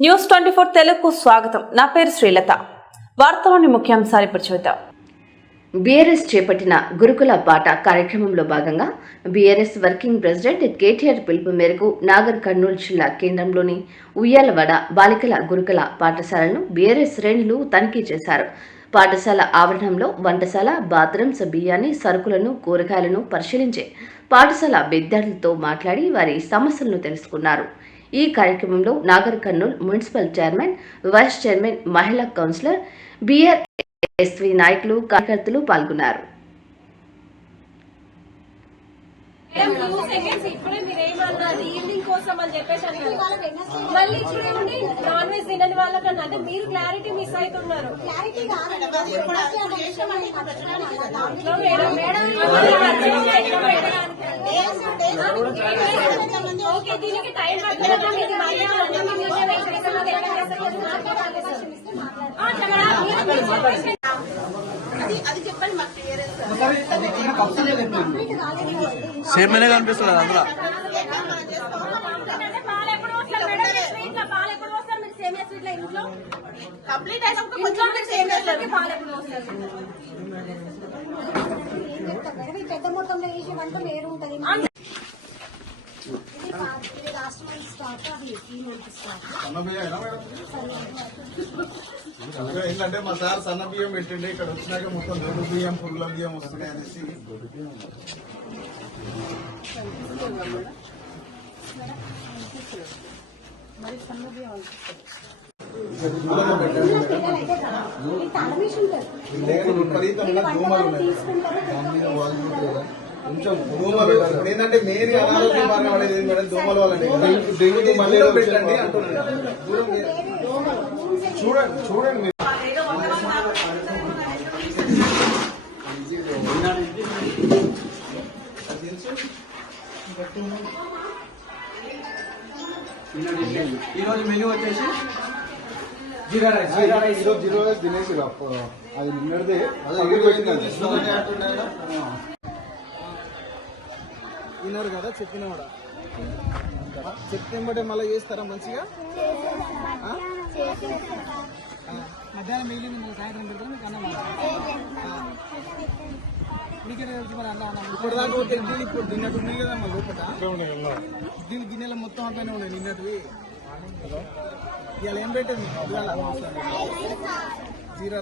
News 24 తెలుగుకు స్వాగతం. నా పేరు శ్రీలత. వార్తలోని ముఖ్యాంశాలు ఇప్పుడు చూద్దాం. బీఆర్ఎస్ చేపట్టిన గురుకుల బాట కార్యక్రమంలో భాగంగా బీఆర్ఎస్ వర్కింగ్ ప్రెసిడెంట్ కేటీఆర్ పిలుపు మేరకు నాగర్ కర్నూలు జిల్లా కేంద్రంలోని ఉయ్యాలవాడ బాలికల గురుకుల పాఠశాలను బీఆర్ఎస్ శ్రేణులు తనిఖీ చేశారు. పాఠశాల ఆవరణంలో వంటశాల, బాత్రూమ్స్, బియ్యాన్ని, సరుకులను, కూరగాయలను పరిశీలించి పాఠశాల విద్యార్థులతో మాట్లాడి వారి సమస్యలను తెలుసుకున్నారు. ఈ కార్యక్రమంలో Nagar Kurnool municipal chairman, vice chairman, మహిళా కౌన్సిలర్, బీఆర్ఎస్వి నాయకులు, కార్యకర్తలు పాల్గొన్నారు. మళ్ళీ చూడండి, నాన్ వెజ్ తినని వాళ్ళకన్నా అంటే మీరు క్లారిటీ మిస్ అవుతున్నారు. ఓకే, దీనికి టైం పడుతుంది. అది చెప్పండి మాకు సేమ్ కనిపిస్తుంది అందులో. కంప్లీట్ అయినా పాలు ఎప్పుడు వస్తారు? పెద్ద మొత్తంలో వేసేమంటూ వేరు ఉంటుంది. ఏంటంటే మా సార్ సన్న బియ్యం పెట్టిండే, ఇక్కడ వచ్చినాక మొత్తం దొడ్డు బియ్యం, పుల్ల బియ్యం వస్తున్నాయి అనేసి విపరీతంగా దోమలు ఉన్నాయి. కొంచెం దోమలు ఇప్పుడు ఏంటంటే మెయిన్ అనారోగ్య బారిన పడేది మేడం దోమల వల్ల. డెంగ్యూ మలేరియా పెట్టండి అంటున్నాను. చూడండి చూడండి మీరు ఈరోజు మెనూ వచ్చేసి జీరా రైస్. ఈరోజు జీరా రైస్ తినేసి అది నిన్నదే తిన్నారు కదా. చెప్పినవాడా చెప్తే మళ్ళీ చేస్తారా మంచిగా? మధ్యాహ్నం మిగిలింది సాయంత్రం పెడతాం మీకు అన్నం. మీకే తెలుసు మరి అన్న ఇప్పుడు దాకా ఇప్పుడు నిన్నట్టు ఉన్నాయి కదా మా లోపల. దీని గిన్నెల మొత్తం అట్లనే ఉన్నాయి నిన్నటివి. ఇవాళ ఏం పెట్టింది?